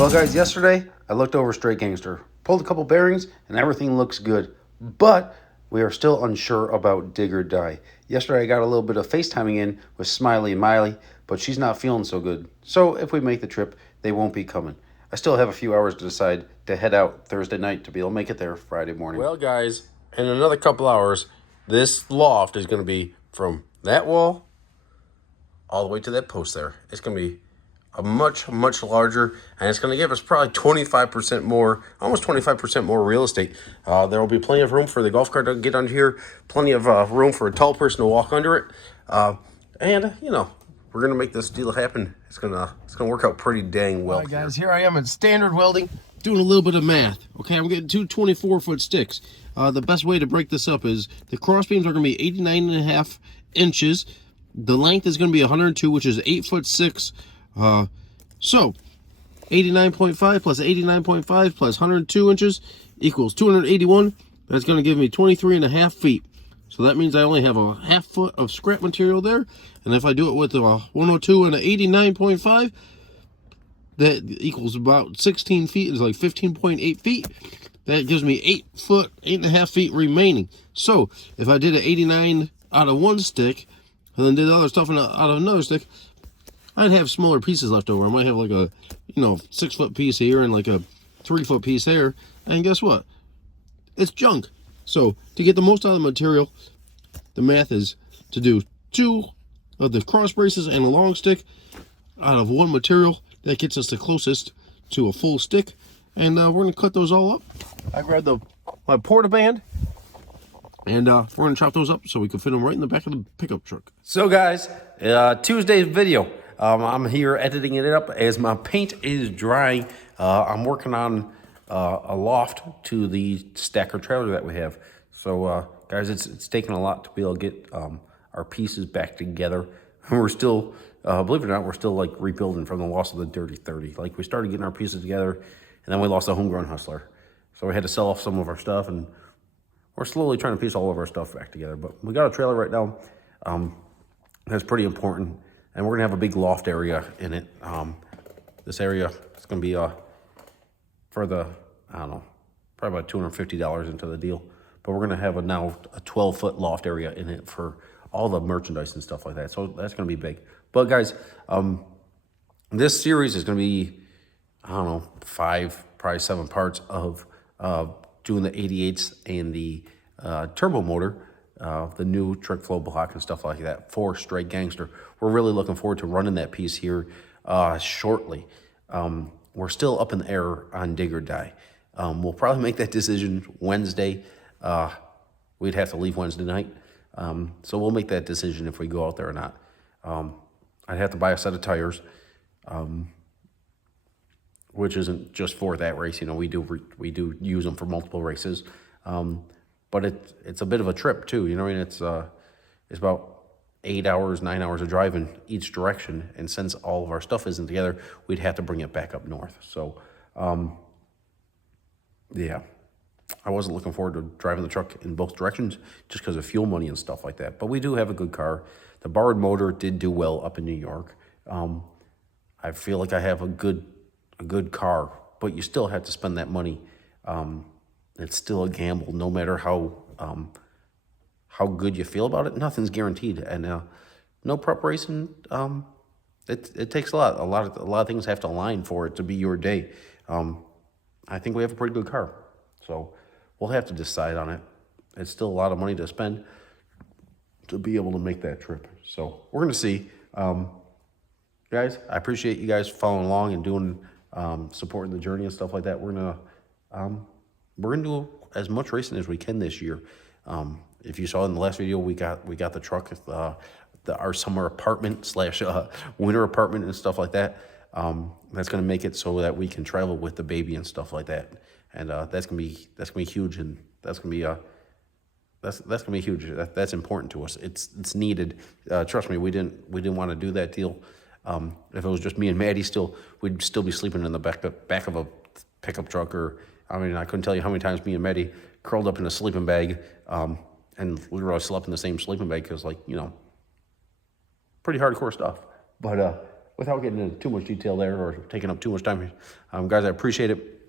Well, guys, yesterday I looked over Straight Gangster, pulled a couple bearings, and everything looks good. But we are still unsure about Dig or Die. Yesterday I got a little bit of FaceTiming in with Smiley and Miley, but she's not feeling so good. So if we make the trip, they won't be coming. I still have a few hours to decide to head out Thursday night to be able to make it there Friday morning. Well, guys, in another couple hours, this loft is going to be from that wall all the way to that post there. It's going to be a much larger, and it's going to give us probably 25% more, almost 25% more real estate. There will be plenty of room for the golf cart to get under here, plenty of room for a tall person to walk under it, and you know, we're going to make this deal happen. It's gonna work out pretty dang well. All right, guys, here I am at Standard Welding doing a little bit of math. Okay, I'm getting two 24-foot sticks. The best way to break this up is the cross beams are going to be 89.5 inches. The length is going to be 102, which is 8'6". So 89.5 plus 89.5 plus 102 inches equals 281. That's going to give me 23.5 feet. So that means I only have a half foot of scrap material there. And if I do it with a 102 and an 89.5, that equals about 16 feet. It's like 15.8 feet. That gives me 8.5 feet remaining. So if I did an 89 out of one stick and then did other stuff out of another stick, I'd have smaller pieces left over. I might have like a 6-foot piece here and like a 3-foot piece there. And guess what? It's junk. So to get the most out of the material, the math is to do 2 of the cross braces and a long stick out of one material. That gets us the closest to a full stick. And we're going to cut those all up. I grabbed my porta-band, and we're going to chop those up so we can fit them right in the back of the pickup truck. So, guys, Tuesday's video. I'm here editing it up as my paint is drying. I'm working on a loft to the stacker trailer that we have. So, guys, it's taken a lot to be able to get our pieces back together. We're still, believe it or not, we're still like rebuilding from the loss of the Dirty 30. Like, we started getting our pieces together, and then we lost the Homegrown Hustler. So we had to sell off some of our stuff, and we're slowly trying to piece all of our stuff back together. But we got a trailer right now. That's pretty important. And we're going to have a big loft area in it. This area is going to be for the, I don't know, probably about $250 into the deal. But we're going to have now a 12-foot loft area in it for all the merchandise and stuff like that. So that's going to be big. But guys, this series is going to be, I don't know, 5, probably 7 parts of doing the 88s and the turbo motor, the new trick flow block and stuff like that for Straight Gangster. We're really looking forward to running that piece here shortly. We're still up in the air on Dig or Die. We'll probably make that decision Wednesday. We'd have to leave Wednesday night. So we'll make that decision if we go out there or not. I'd have to buy a set of tires, which isn't just for that race. You know, we do use them for multiple races. But it's a bit of a trip too. You know what I mean? It's about 8 hours, 9 hours of driving each direction. And since all of our stuff isn't together, we'd have to bring it back up north. So, yeah, I wasn't looking forward to driving the truck in both directions just because of fuel money and stuff like that. But we do have a good car. The borrowed motor did do well up in New York. I feel like I have a good car, but you still have to spend that money. It's still a gamble, no matter how good you feel about it. Nothing's guaranteed, and no preparation. It takes a lot. A lot of things have to align for it to be your day. I think we have a pretty good car, so we'll have to decide on it. It's still a lot of money to spend to be able to make that trip. So we're gonna see. Guys, I appreciate you guys following along and doing supporting the journey and stuff like that. We're gonna do as much racing as we can this year. If you saw in the last video, we got the truck, our summer apartment / winter apartment and stuff like that. That's gonna make it so that we can travel with the baby and stuff like that. And that's gonna be huge, and that's gonna be huge. That's important to us. It's needed. Trust me, we didn't want to do that deal. If it was just me and Maddie, we'd still be sleeping in the back of a pickup truck. Or I mean, I couldn't tell you how many times me and Maddie curled up in a sleeping bag, and literally slept in the same sleeping bag because, like, you know, pretty hardcore stuff. But without getting into too much detail there or taking up too much time, guys, I appreciate it.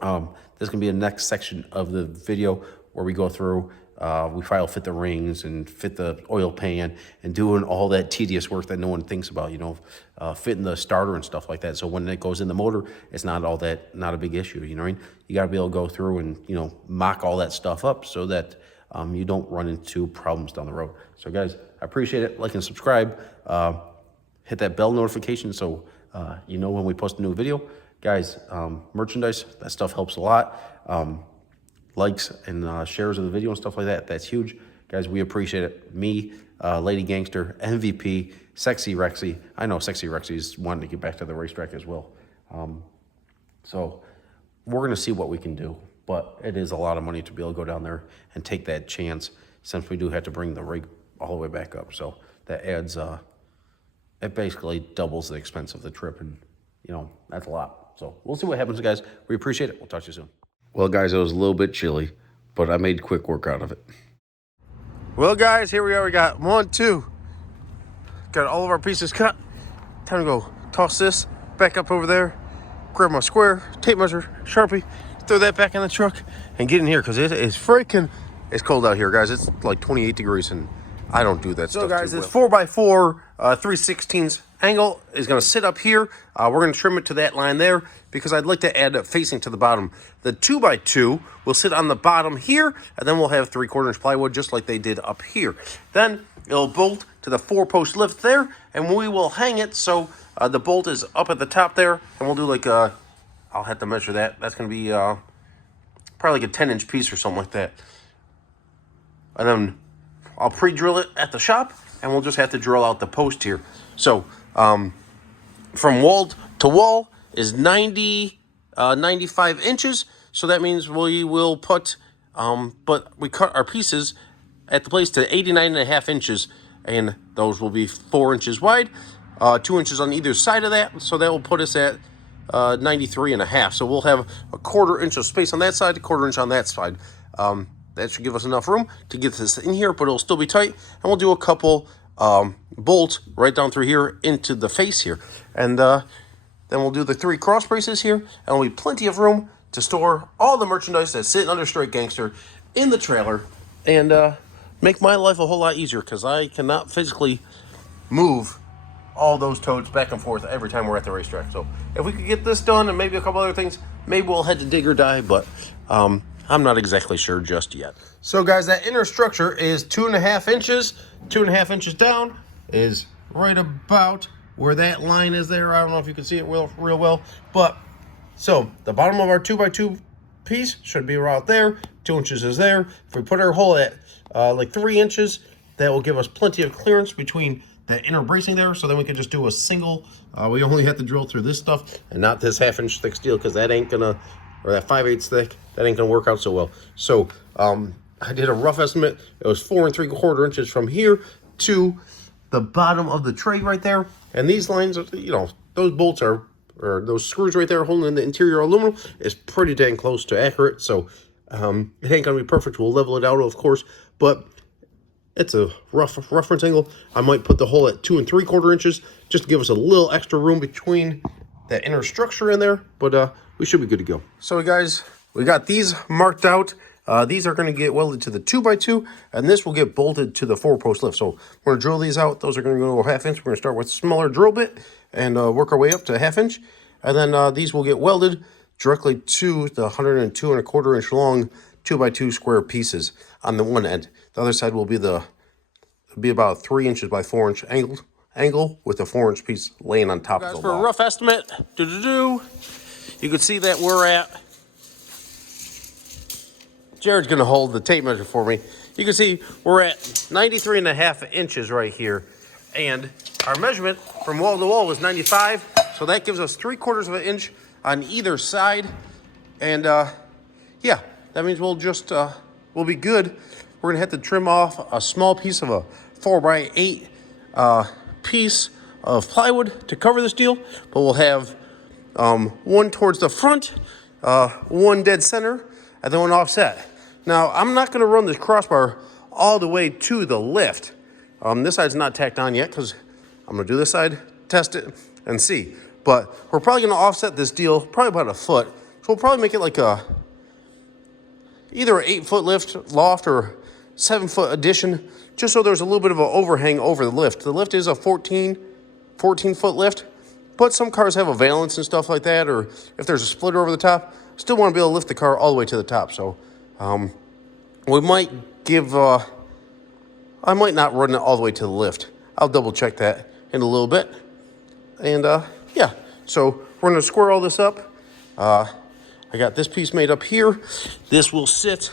This is going to be the next section of the video where we go through, we file fit the rings and fit the oil pan and doing all that tedious work that no one thinks about, you know, fitting the starter and stuff like that. So when it goes in the motor, it's not a big issue, you know what I mean? You got to be able to go through and, you know, mock all that stuff up so that you don't run into problems down the road. So guys, I appreciate it. Like and subscribe. Hit that bell notification so you know when we post a new video. Guys, merchandise, that stuff helps a lot. Likes and shares of the video and stuff like that, that's huge. Guys, we appreciate it. Me, Lady Gangster, MVP, Sexy Rexy. I know Sexy Rexy's wanting to get back to the racetrack as well. So we're going to see what we can do. But it is a lot of money to be able to go down there and take that chance since we do have to bring the rig all the way back up. So that adds, it basically doubles the expense of the trip. And, you know, that's a lot. So we'll see what happens, guys. We appreciate it. We'll talk to you soon. Well, guys, it was a little bit chilly, but I made quick work out of it. Well, guys, here we are. We got 1, 2. Got all of our pieces cut. Time to go toss this back up over there. Grab my square, tape measure, Sharpie, throw that back in the truck, and get in here because it is freaking, it's cold out here, guys. It's like 28 degrees, and I don't do that stuff. So, guys, this 4x4 3/16 angle is going to sit up here. We're going to trim it to that line there because I'd like to add facing to the bottom. The 2x2 will sit on the bottom here, and then we'll have 3/4 inch plywood just like they did up here. Then it'll bolt to the 4-post lift there, and we will hang it so the bolt is up at the top there, and we'll do like a, I'll have to measure that. That's going to be probably like a 10-inch piece or something like that. And then I'll pre-drill it at the shop, and we'll just have to drill out the post here. So from wall to wall is 95 inches. So that means we will put, but we cut our pieces at the place to 89.5 inches, and those will be 4 inches wide, 2 inches on either side of that. So that will put us at 93.5. So we'll have a 1/4 inch of space on that side, a 1/4 inch on that side. That should give us enough room to get this in here, but it'll still be tight. And we'll do a couple bolts right down through here into the face here. And then we'll do the 3 cross braces here, and there'll be plenty of room to store all the merchandise that's sitting under Straight Gangster in the trailer and make my life a whole lot easier because I cannot physically move all those totes back and forth every time we're at the racetrack. So if we could get this done and maybe a couple other things, maybe we'll head to dig or die, but I'm not exactly sure just yet. So guys, that inner structure is 2.5 inches. 2.5 inches down is right about where that line is there. I don't know if you can see it real well, but so the bottom of our 2x2 piece should be right there. 2 inches is there. If we put our hole at like 3 inches, that will give us plenty of clearance between that inner bracing there, so then we can just do a single, we only have to drill through this stuff and not this 1/2 inch thick steel because that ain't gonna, or that 5/8 thick, that ain't gonna work out so well. So I did a rough estimate. It was 4 3/4 inches from here to the bottom of the tray right there. And these lines, you know, those bolts are, or those screws right there holding in the interior aluminum is pretty dang close to accurate. So it ain't gonna be perfect. We'll level it out, of course, but it's a rough reference angle. I might put the hole at 2 3/4 inches just to give us a little extra room between that inner structure in there, but we should be good to go. So guys, we got these marked out. These are going to get welded to the 2x2, and this will get bolted to the 4-post lift. So we're going to drill these out. Those are going to go 1/2 inch. We're going to start with a smaller drill bit and work our way up to 1/2 inch. And then these will get welded directly to the 102 1/4 inch long 2x2 square pieces on the one end. The other side will be about 3 inches by 4 inch angle with a 4 inch piece laying on top of the For a loft. rough estimate, you can see that we're at, Jared's gonna hold the tape measure for me. You can see we're at 93.5 inches right here. And our measurement from wall to wall was 95. So that gives us 3/4 of an inch on either side. And yeah, that means we'll just, we'll be good. We're gonna have to trim off a small piece of a 4x8 piece of plywood to cover this deal. But we'll have one towards the front, one dead center, and then one offset. Now, I'm not going to run this crossbar all the way to the lift. This side's not tacked on yet because I'm going to do this side, test it, and see. But we're probably gonna offset this deal probably about a foot. So we'll probably make it like either an 8-foot lift loft or 7-foot addition, just so there's a little bit of an overhang over the lift. The lift is a 14-foot lift, but some cars have a valance and stuff like that, or if there's a splitter over the top, still want to be able to lift the car all the way to the top. So we might give, I might not run it all the way to the lift. I'll double check that in a little bit. And yeah, so we're gonna square all this up. I got this piece made up here. This will sit,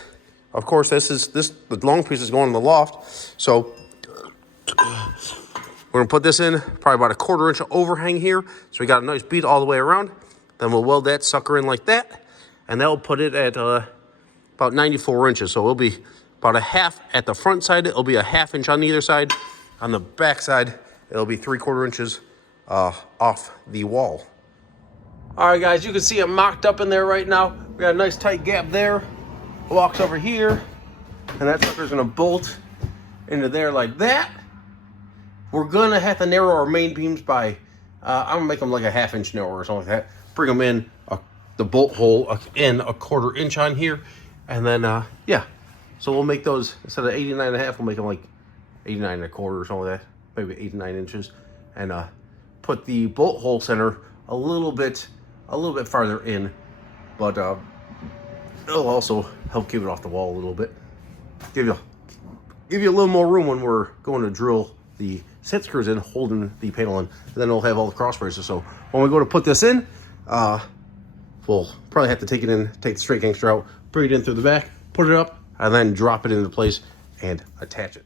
of course, the long piece is going in the loft. So we're gonna put this in probably about a 1/4 inch overhang here. So we got a nice bead all the way around. Then we'll weld that sucker in like that. And that'll put it at about 94 inches. So it'll be about a half at the front side. It'll be a 1/2 inch on either side. On the back side, it'll be 3/4 inches off the wall. All right, guys, you can see it mocked up in there right now. We got a nice tight gap there. Walks over here, and that sucker's gonna bolt into there like that. We're gonna have to narrow our main beams by, I'm gonna make them like a 1/2 inch narrow or something like that. Bring them in, the bolt hole in a 1/4 inch on here, and then, yeah. So we'll make those, instead of 89.5, we'll make them like 89.25 or something like that, maybe 8 to 9 inches, and put the bolt hole center a little bit farther in, but it'll also help keep it off the wall a little bit. Give you a little more room when we're going to drill the set screws in, holding the panel in, and then it'll have all the cross braces. So when we go to put this in, we'll probably have to take the straight gangster out, bring it in through the back, put it up, and then drop it into place and attach it.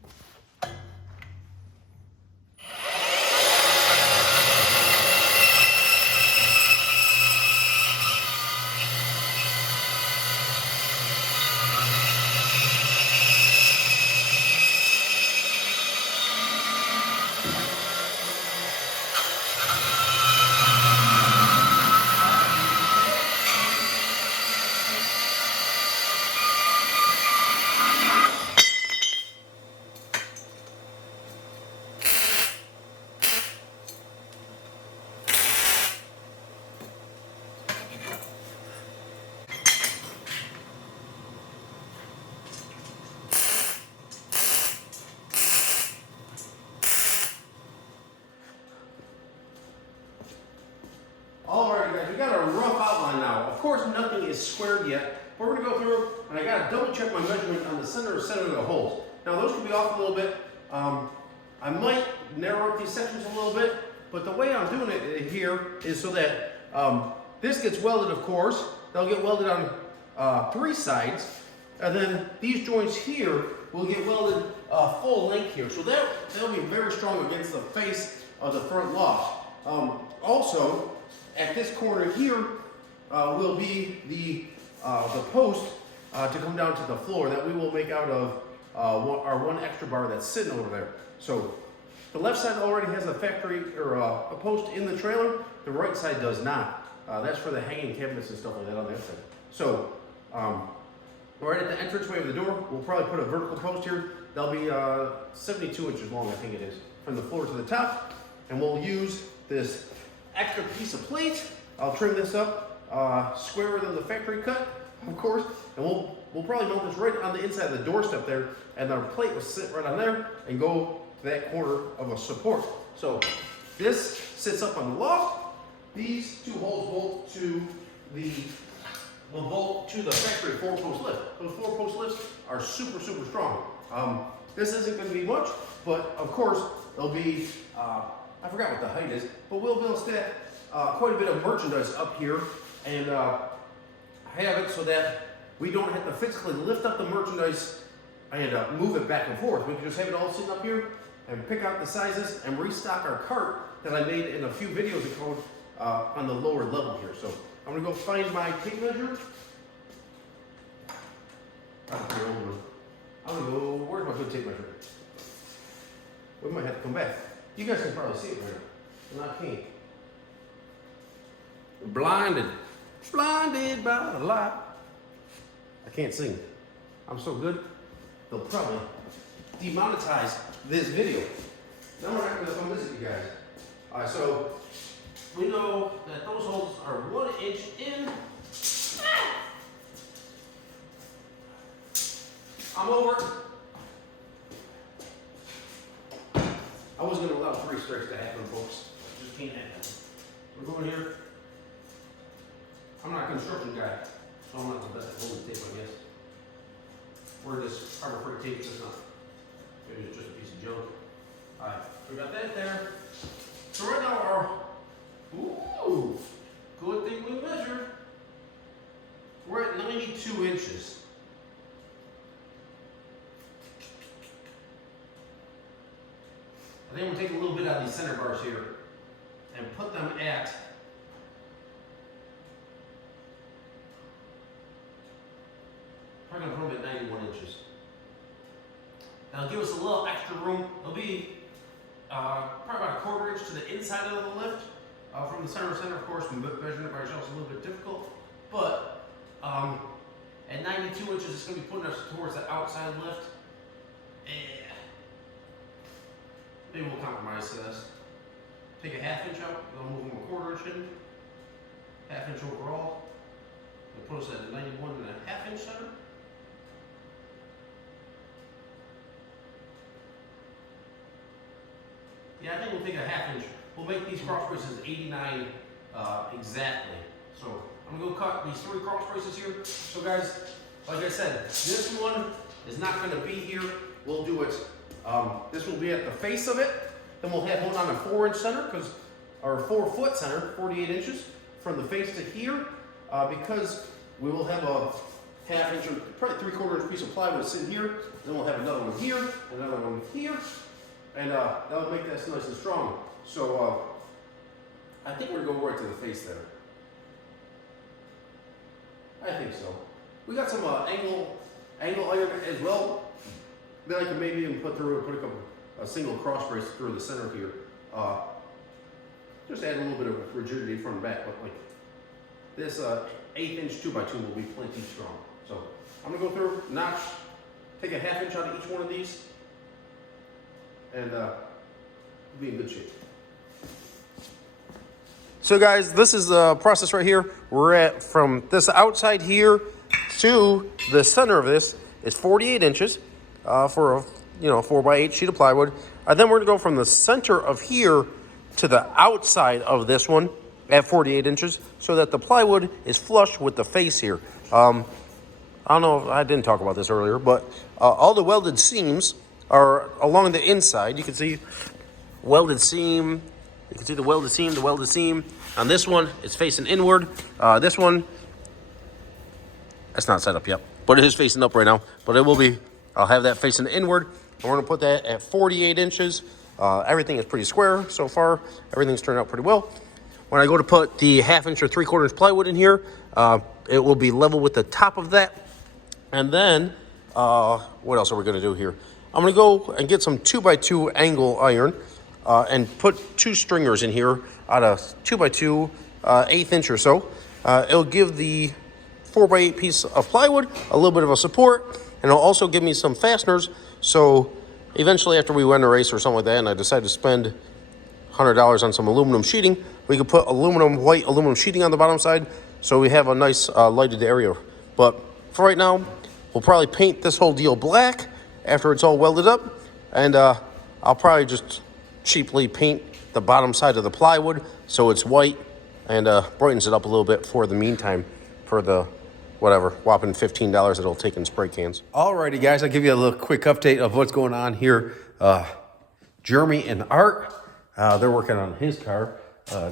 We got a rough outline now. Of course, nothing is squared yet. But we're gonna go through, and I gotta double check my measurement on the center of the holes. Now those can be off a little bit. I might narrow up these sections a little bit, but the way I'm doing it here is so that this gets welded, of course. They'll get welded on 3 sides, and then these joints here will get welded full length here. So they'll be very strong against the face of the front loft. Also, at this corner here will be the post to come down to the floor that we will make out of our 1 extra bar that's sitting over there. So the left side already has a factory or a post in the trailer. The right side does not. That's for the hanging cabinets and stuff like that on that side. So right at the entranceway of the door, we'll probably put a vertical post here. They'll be 72 inches long, I think it is, from the floor to the top. And we'll use this extra piece of plate. I'll trim this up squarer than the factory cut, of course, and we'll probably mount this right on the inside of the doorstep there, and our plate will sit right on there and go to that corner of a support. So this sits up on the loft. These 2 holes bolt to the factory 4-post lift. Those 4-post lifts are super, super strong. This isn't going to be much, but of course it'll be. I forgot what the height is, but we'll be able to stack quite a bit of merchandise up here and have it so that we don't have to physically lift up the merchandise and move it back and forth. We can just have it all sitting up here and pick out the sizes and restock our cart that I made in a few videos ago on the lower level here. So I'm gonna go find my tape measure. I'm gonna go, where's my good tape measure? We might have to come back. You guys can probably see it right now, and I can't. Blinded by the light. I can't sing. I'm so good, they'll probably demonetize this video. No, we're not gonna come visit you guys. All right, so we know that those holes are 1 inch in. I'm over. I was going to allow 3 strikes to happen, folks. Just can't happen. We're going here. I'm not a construction guy, so I'm not the best at holding tape, I guess. Or this Harbor Freight tape is not. Maybe it's just a piece of junk. Alright, we got that there. So right now our, ooh, good thing we measured. We're at 92 inches. I think we'll take a little bit out of these center bars here and put them at I'm going to put them at 91 inches. That'll give us a little extra room. It'll be probably about a 1/4 inch to the inside of the lift. From the center to center, of course, measuring it by ourselves is a little bit difficult. But at 92 inches, it's going to be putting us towards the outside lift. Maybe we'll compromise to this. Take a 1/2 inch out, then move them a 1/4 inch in. 1/2 inch overall. And put us at a 91.5 inch center. Yeah, I think we'll take a 1/2 inch. We'll make these cross braces 89 exactly. So I'm gonna go cut these 3 cross braces here. So guys, like I said, this one is not gonna be here. We'll do it, this will be at the face of it. Then we'll have one on a 4-inch center, because our 4-foot center, 48 inches, from the face to here, because we will have a 1/2 inch, or probably 3/4 inch piece of plywood sitting here. Then we'll have another one here, another one here. And that'll make this nice and strong. So I think we're gonna go right to the face there. I think so. We got some angle iron as well. Then I can maybe even put a single cross brace through the center here. Just add a little bit of rigidity front and back. But like this 1/8 inch 2x2 will be plenty strong. So I'm gonna go through, notch, take a 1/2 inch out of each one of these. And be in good shape. So guys, this is the process right here. We're at, from this outside here to the center of this is 48 inches for a 4x8 sheet of plywood. And then we're gonna go from the center of here to the outside of this one at 48 inches so that the plywood is flush with the face here. I don't know if I didn't talk about this earlier, but all the welded seams are along the inside. You can see welded seam. You can see the welded seam. On this one, it's facing inward. This one, it's not set up yet, but it is facing up right now. But it will be, I'll have that facing inward. And we're gonna put that at 48 inches. Everything is pretty square so far. Everything's turned out pretty well. When I go to put the 1/2 inch or 3/4 inch plywood in here, it will be level with the top of that. And then, what else are we gonna do here? I'm gonna go and get some 2x2 angle iron and put 2 stringers in here out of 2x2, 1/8 inch or so. It'll give the 4x8 piece of plywood a little bit of a support, and it'll also give me some fasteners. So eventually, after we win a race or something like that, and I decide to spend $100 on some aluminum sheeting, we could put white aluminum sheeting on the bottom side, so we have a nice lighted area. But for right now, we'll probably paint this whole deal black after it's all welded up, and I'll probably just cheaply paint the bottom side of the plywood so it's white and brightens it up a little bit for the meantime, for the whatever whopping $15 it'll take in spray cans. Alrighty guys, I'll give you a little quick update of what's going on here. Jeremy and Art, they're working on his car.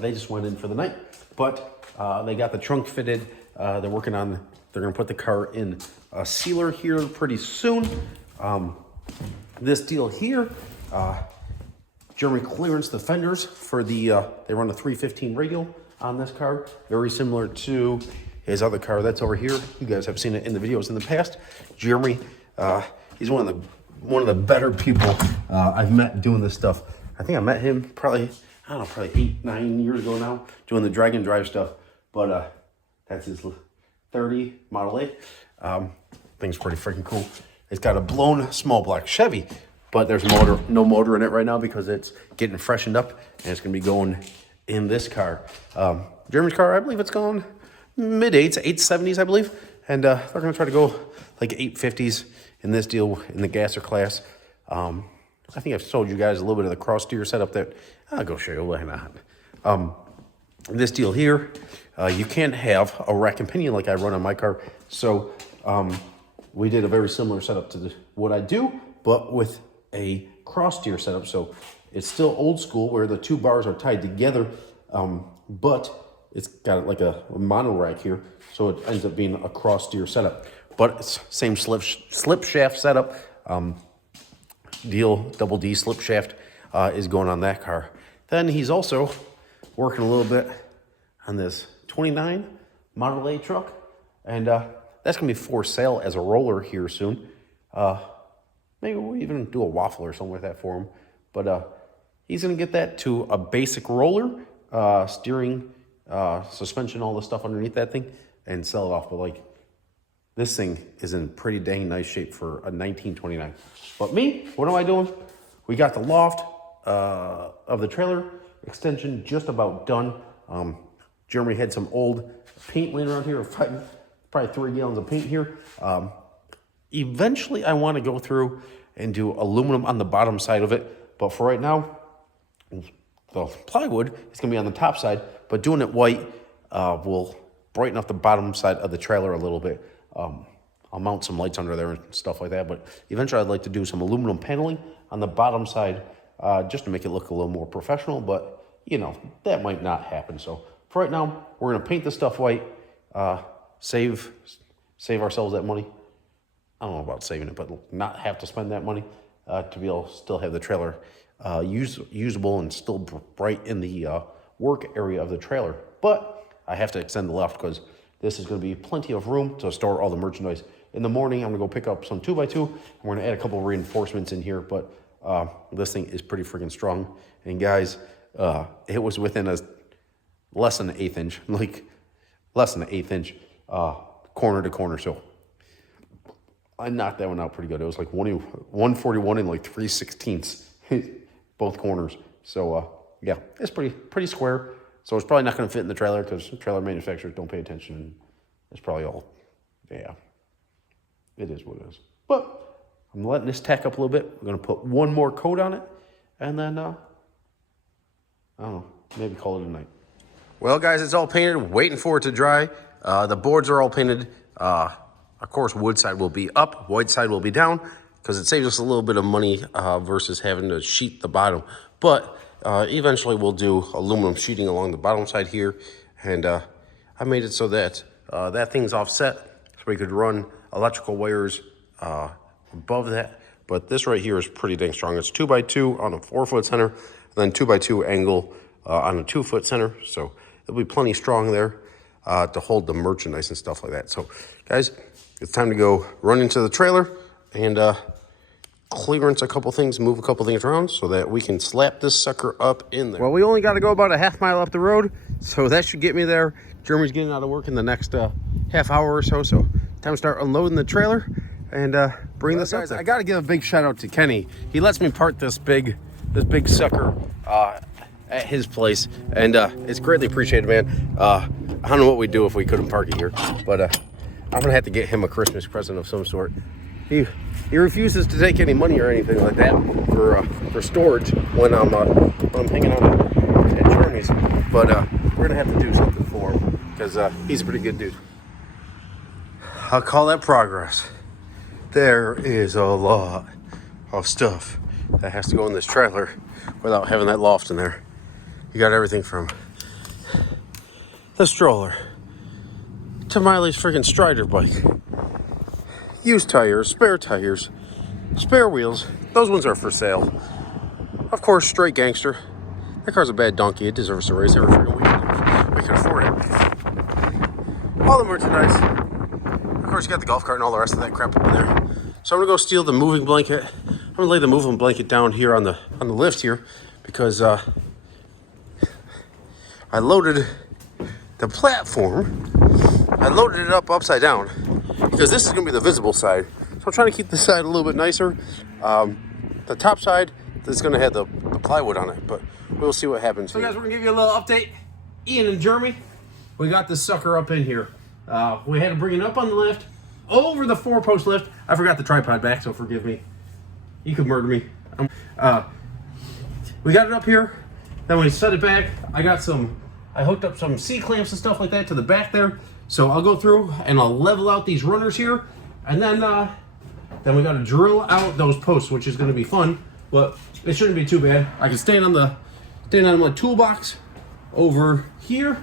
They just went in for the night, but they got the trunk fitted. They're gonna put the car in a sealer here pretty soon. This deal here, Jeremy clearance the fenders for the, they run a 315 radial on this car, very similar to his other car that's over here. You guys have seen it in the videos in the past. Jeremy, he's one of the better people I've met doing this stuff. I think I met him probably 8-9 years ago now, doing the drag and drive stuff. But that's his 30 Model A. Thing's pretty freaking cool. It's got a blown small block Chevy, but there's no motor in it right now because it's getting freshened up, and it's gonna be going in this car. Jeremy's car, I believe it's gone mid-8s, 870s, I believe. And they're going to try to go like 850s in this deal in the gasser class. I think I've told you guys a little bit of the cross steer setup that I'll go show you. Why not? This deal here, you can't have a rack and pinion like I run on my car. So we did a very similar setup to what I do, but with a cross steer setup. So it's still old school where the two bars are tied together, but it's got like a mono rack here. So it ends up being a cross steer setup, but it's same slip shaft setup. Deal double D slip shaft is going on that car. Then he's also working a little bit on this 29 Model A truck, and that's gonna be for sale as a roller here soon. Maybe we'll even do a waffle or something like that for him. But he's gonna get that to a basic roller, steering, suspension, all the stuff underneath that thing, and sell it off. But like, this thing is in pretty dang nice shape for a 1929. But me, what am I doing? We got the loft of the trailer extension just about done. Jeremy had some old paint laying around here, probably 3 gallons of paint here. Eventually I want to go through and do aluminum on the bottom side of it. But for right now, the plywood is going to be on the top side, but doing it white will brighten up the bottom side of the trailer a little bit. I'll mount some lights under there and stuff like that, but eventually I'd like to do some aluminum paneling on the bottom side just to make it look a little more professional, but you know, that might not happen. So for right now, we're going to paint this stuff white, save ourselves that money. I don't know about saving it, but not have to spend that money to be able to still have the trailer usable and still bright in the work area of the trailer. But I have to extend the loft because this is going to be plenty of room to store all the merchandise. In the morning, I'm going to go pick up some 2x2, and we're going to add a couple of reinforcements in here, but this thing is pretty freaking strong. And guys, it was within a less than an eighth inch, like less than an eighth inch corner to corner. So I knocked that one out pretty good. It was like 141 and like 3/16 both corners. So yeah, it's pretty square. So it's probably not going to fit in the trailer because trailer manufacturers don't pay attention. It's probably all, yeah, it is what it is. But I'm letting this tack up a little bit. I'm going to put one more coat on it, and then, I don't know, maybe call it a night. Well, guys, it's all painted, waiting for it to dry. The boards are all painted. Of course, wood side will be up, white side will be down, because it saves us a little bit of money versus having to sheet the bottom. But eventually we'll do aluminum sheeting along the bottom side here. And I made it so that that thing's offset, so we could run electrical wires above that. But this right here is pretty dang strong. It's 2x2 on a 4-foot center, and then 2x2 angle on a 2-foot center. So it'll be plenty strong there to hold the merchandise and stuff like that. So guys, it's time to go run into the trailer and clearance a couple things, move a couple things around so that we can slap this sucker up in there. Well, we only got to go about a half mile up the road, so that should get me there. Jeremy's getting out of work in the next half hour or so, so time to start unloading the trailer and bring this up there. I got to give a big shout out to Kenny. He lets me park this big sucker at his place, and it's greatly appreciated, man. I don't know what we'd do if we couldn't park it here, but I'm gonna have to get him a Christmas present of some sort. He refuses to take any money or anything like that for storage when I'm hanging out at Jeremy's. But we're gonna have to do something for him because he's a pretty good dude. I'll call that progress. There is a lot of stuff that has to go in this trailer without having that loft in there. You got everything from the stroller to Miley's freaking Strider bike. Used tires, spare wheels. Those ones are for sale. Of course, straight gangster. That car's a bad donkey. It deserves to race every freaking weekend. We can afford it. All the merchandise. Of course, you got the golf cart and all the rest of that crap up in there. So I'm gonna go steal the moving blanket. I'm gonna lay the moving blanket down here on the lift here because I loaded the platform. I loaded it up upside down because this is going to be the visible side. So I'm trying to keep this side a little bit nicer. The top side is going to have the plywood on it, but we we'll see what happens. So guys, we're gonna give you a little update. Ian and Jeremy, we got this sucker up in here. We had to bring it up on the lift, over the 4-post lift. I forgot the tripod back, so forgive me. You could murder me. We got it up here, then we set it back. I hooked up some C-clamps and stuff like that to the back there. So I'll go through and I'll level out these runners here, and then we got to drill out those posts, which is going to be fun, but it shouldn't be too bad. I can stand on my toolbox over here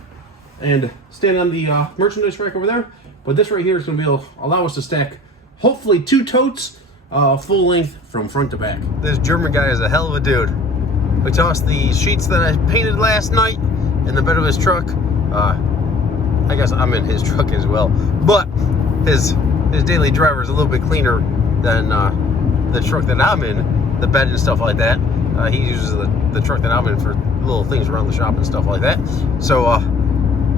and stand on the merchandise rack over there. But this right here is going to allow us to stack hopefully 2 totes full length from front to back. This German guy is a hell of a dude. We tossed the sheets that I painted last night in the bed of his truck. I guess I'm in his truck as well, but his daily driver is a little bit cleaner than the truck that I'm in, the bed and stuff like that. He uses the truck that I'm in for little things around the shop and stuff like that. So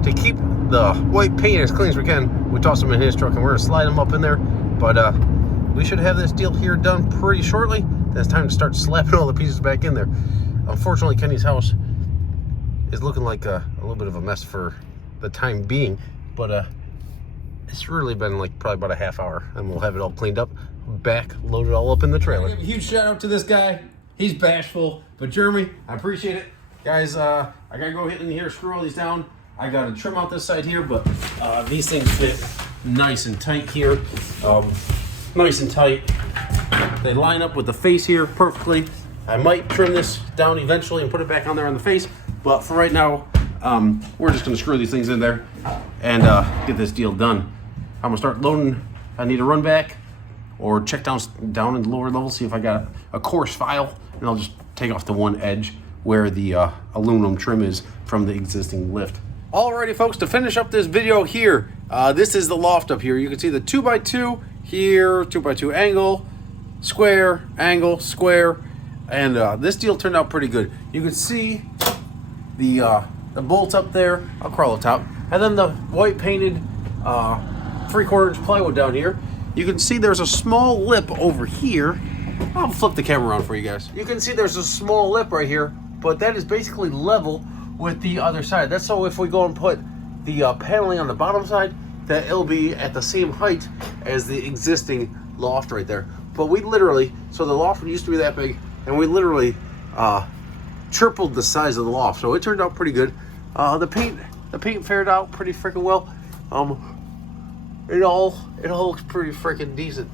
to keep the white paint as clean as we can, we toss them in his truck and we're gonna slide them up in there. But we should have this deal here done pretty shortly. Then it's time to start slapping all the pieces back in there. Unfortunately, Kenny's house is looking like a little bit of a mess for the time being, but it's really been like probably about a half hour and we'll have it all cleaned up, back loaded all up in the trailer. Give a huge shout out to this guy. He's bashful, but Jeremy, I appreciate it. Guys, I gotta go hit in here, screw all these down. I gotta trim out this side here, but these things fit nice and tight here. Nice and tight. They line up with the face here perfectly. I might trim this down eventually and put it back on there on the face, but for right now, we're just gonna screw these things in there and get this deal done. I'm gonna start loading. I need to run back or check down in the lower level, see if I got a coarse file, and I'll just take off the one edge where the aluminum trim is from the existing lift. Alrighty folks, to finish up this video here, this is the loft up here. You can see the 2x2 here, 2x2 angle, square, angle, square, and this deal turned out pretty good. You can see the bolts up there. I'll crawl up top, and then the white painted 3/4 inch plywood down here. You can see there's a small lip over here. I'll flip the camera around for you guys. You can see there's a small lip right here, but that is basically level with the other side. That's so if we go and put the paneling on the bottom side, that it'll be at the same height as the existing loft right there. But we literally, so the loft used to be that big, and we literally tripled the size of the loft, so it turned out pretty good. The paint fared out pretty freaking well. It all looks pretty freaking decent.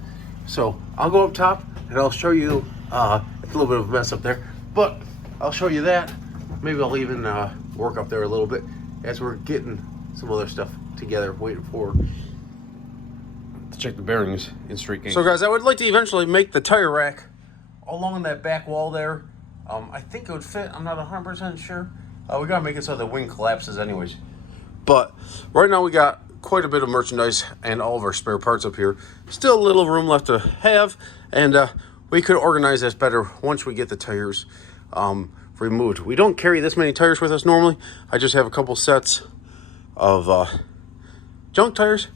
So I'll go up top and I'll show you. It's a little bit of a mess up there, but I'll show you that. Maybe I'll even work up there a little bit as we're getting some other stuff together, waiting for to check the bearings in straight game. So guys, I would like to eventually make the tire rack along that back wall there. I think it would fit. I'm not 100% sure. We gotta make it so the wing collapses anyways. But right now we got quite a bit of merchandise and all of our spare parts up here. Still a little room left to have, and we could organize this better once we get the tires removed. We don't carry this many tires with us normally. I just have a couple sets of junk tires.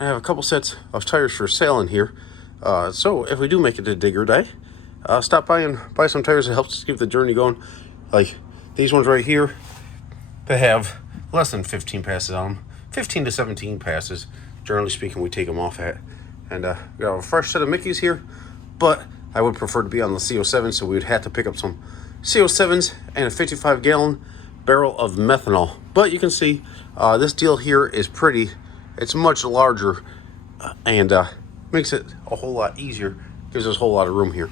I have a couple sets of tires for sale in here. So if we do make it to Digger Day, stop by and buy some tires. It helps us keep the journey going. Like these ones right here, they have less than 15 passes on them. 15 to 17 passes, generally speaking, we take them off at. And we got a fresh set of Mickeys here, but I would prefer to be on the CO7, so we would have to pick up some CO7s and a 55-gallon barrel of methanol. But you can see this deal here is pretty. It's much larger and makes it a whole lot easier. Gives us a whole lot of room here.